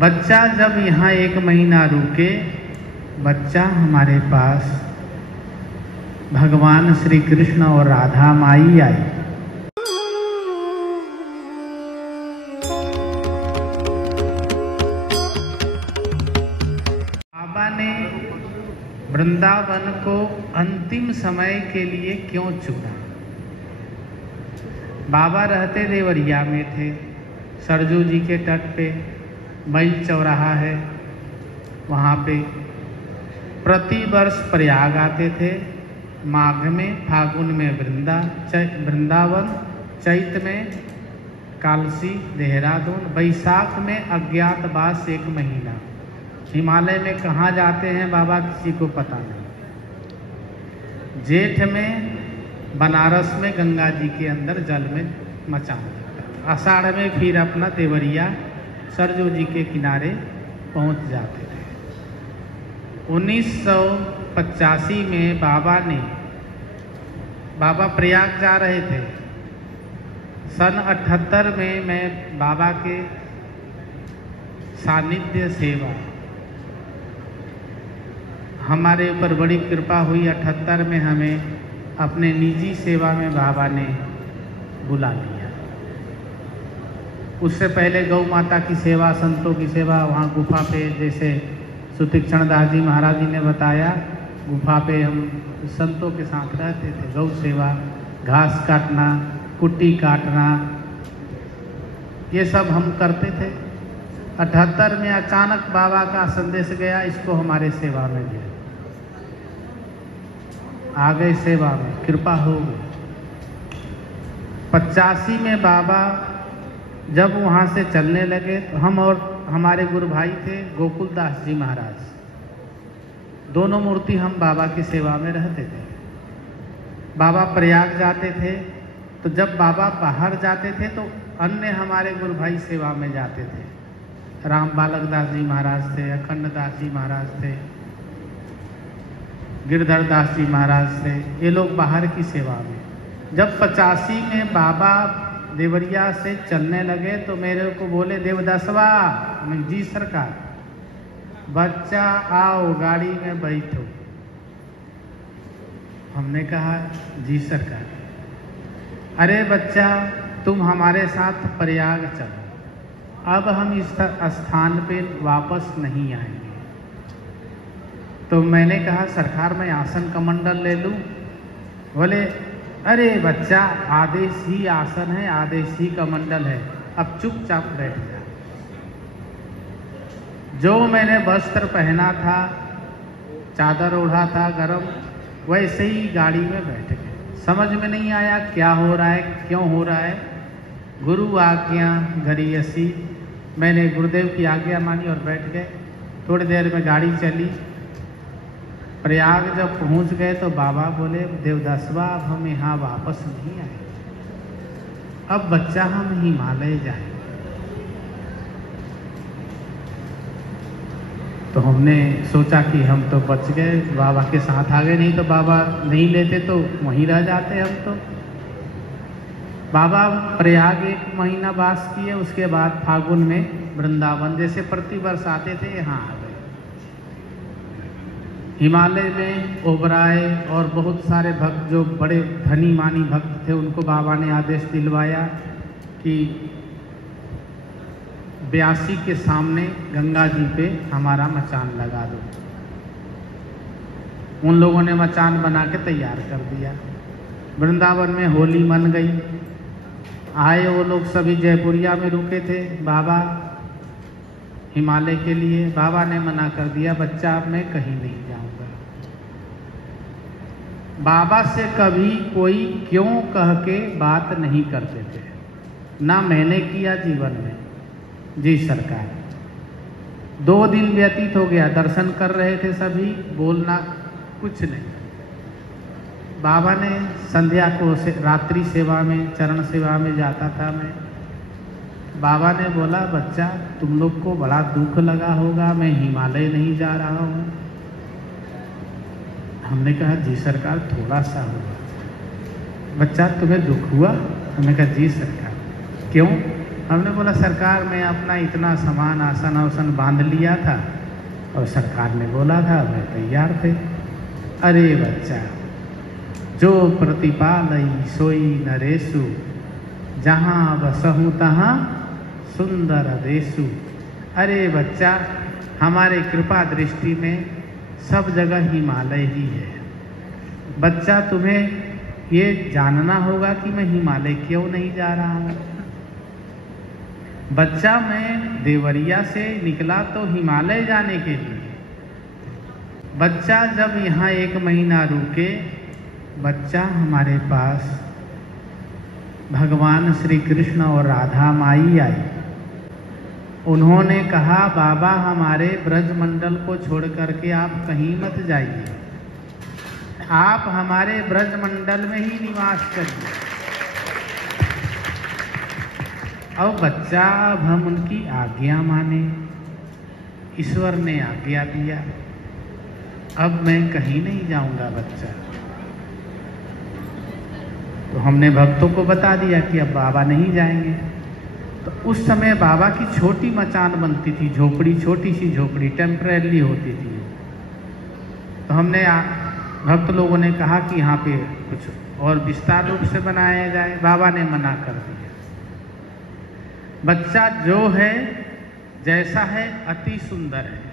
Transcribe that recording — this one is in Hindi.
बच्चा जब यहाँ 1 महीना रुके, बच्चा हमारे पास भगवान श्री कृष्ण और राधा माई आई। बाबा ने वृंदावन को अंतिम समय के लिए क्यों चुना? बाबा रहते देवरिया में थे, सरजू जी के तट पे बैल चौराहा है, वहाँ पे प्रतिवर्ष प्रयाग आते थे। माघ में, फागुन में वृंदावन, चैत में कालसी देहरादून, बैसाख में अज्ञातवास 1 महीना। हिमालय में कहाँ जाते हैं बाबा किसी को पता नहीं। जेठ में बनारस में गंगा जी के अंदर जल में मचान, आषाढ़ में फिर अपना देवरिया सरजू जी के किनारे पहुंच जाते थे। 1985 में बाबा प्रयाग जा रहे थे। सन 78 में मैं बाबा के सानिध्य सेवा, हमारे ऊपर बड़ी कृपा हुई। 78 में हमें अपने निजी सेवा में बाबा ने बुला लिया। उससे पहले गौ माता की सेवा, संतों की सेवा, वहाँ गुफा पे, जैसे सुतीक्षण दास जी महाराज जी ने बताया, गुफा पे हम संतों के साथ रहते थे। गौ सेवा, घास काटना, कुट्टी काटना, ये सब हम करते थे। 78 में अचानक बाबा का संदेश गया, इसको हमारे सेवा में दिया। आ गए सेवा में, कृपा हो गई। 85 में बाबा जब वहाँ से चलने लगे तो हम और हमारे गुरु भाई थे गोकुल दास जी महाराज, दोनों मूर्ति हम बाबा की सेवा में रहते थे। बाबा प्रयाग जाते थे तो जब बाबा बाहर जाते थे तो अन्य हमारे गुरु भाई सेवा में जाते थे। राम बालक दास जी महाराज थे, अखंड दास जी महाराज थे, गिरधर दास जी महाराज थे, ये लोग बाहर की सेवा में। जब 85 में बाबा देवरिया से चलने लगे तो मेरे को बोले, देवदासवा। मैं, जी सरकार। बच्चा आओ गाड़ी में बैठो। हमने कहा जी सरकार। अरे बच्चा, तुम हमारे साथ प्रयाग चलो, अब हम इस स्थान पे वापस नहीं आएंगे। तो मैंने कहा सरकार मैं आसन कमंडल ले लूं? बोले अरे बच्चा, आदेश ही आसन है, आदेश ही कमंडल है, अब चुपचाप बैठ जा। जो मैंने वस्त्र पहना था, चादर ओढ़ा था गरम, वैसे ही गाड़ी में बैठ गए। समझ में नहीं आया क्या हो रहा है, क्यों हो रहा है। गुरु आज्ञा गरीयसी, मैंने गुरुदेव की आज्ञा मानी और बैठ गए। थोड़ी देर में गाड़ी चली। प्रयाग जब पहुंच गए तो बाबा बोले, देवदासवा अब हम यहाँ वापस नहीं आए, अब बच्चा हम हिमालय जाए। तो हमने सोचा कि हम तो बच गए, बाबा के साथ आ गए, नहीं तो बाबा नहीं लेते तो वहीं रह जाते हम तो। बाबा प्रयाग 1 महीना वास किए, उसके बाद फागुन में वृंदावन जैसे प्रतिवर्ष आते थे यहाँ आ गए। हिमालय में ओबराय और बहुत सारे भक्त जो बड़े धनी मानी भक्त थे, उनको बाबा ने आदेश दिलवाया कि 82 के सामने गंगा जी पे हमारा मचान लगा दो। उन लोगों ने मचान बना के तैयार कर दिया। वृंदावन में होली मन गई। आए वो लोग सभी, जयपुरिया में रुके थे बाबा हिमालय के लिए। बाबा ने मना कर दिया, बच्चा मैं कहीं नहीं जाऊंगा। बाबा से कभी कोई क्यों कह के बात नहीं करते थे, ना मैंने किया जीवन में। जी सरकार। 2 दिन व्यतीत हो गया, दर्शन कर रहे थे सभी, बोलना कुछ नहीं। बाबा ने संध्या को रात्रि सेवा में, चरण सेवा में जाता था मैं। बाबा ने बोला, बच्चा तुम लोग को बड़ा दुख लगा होगा, मैं हिमालय नहीं जा रहा हूँ। हमने कहा जी सरकार थोड़ा सा हुआ। बच्चा तुम्हें दुख हुआ? हमने कहा जी सरकार। क्यों? हमने बोला सरकार मैं अपना इतना सामान आसन वासन बांध लिया था और सरकार ने बोला था मैं तैयार थे। अरे बच्चा, जो प्रतिपालई सोई नरेशु, जहाँ बसहु तहाँ सुंदर देशु। अरे बच्चा, हमारे कृपा दृष्टि में सब जगह हिमालय ही है। बच्चा, तुम्हें ये जानना होगा कि मैं हिमालय क्यों नहीं जा रहा हूँ। बच्चा, मैं देवरिया से निकला तो हिमालय जाने के लिए। बच्चा, जब यहाँ 1 महीना रुके, बच्चा हमारे पास भगवान श्री कृष्ण और राधा माई आई। उन्होंने कहा बाबा हमारे ब्रजमंडल को छोड़ करके आप कहीं मत जाइए, आप हमारे ब्रजमंडल में ही निवास करिए। अब बच्चा, अब हम उनकी आज्ञा माने, ईश्वर ने आज्ञा दिया, अब मैं कहीं नहीं जाऊंगा बच्चा। तो हमने भक्तों को बता दिया कि अब बाबा नहीं जाएंगे। तो उस समय बाबा की छोटी मचान बनती थी, झोपड़ी, छोटी सी झोपड़ी टेम्परेरी होती थी। तो हमने भक्त लोगों ने कहा कि यहाँ पे कुछ और विस्तार रूप से बनाया जाए। बाबा ने मना कर दिया। बच्चा, जो है जैसा है अति सुंदर है,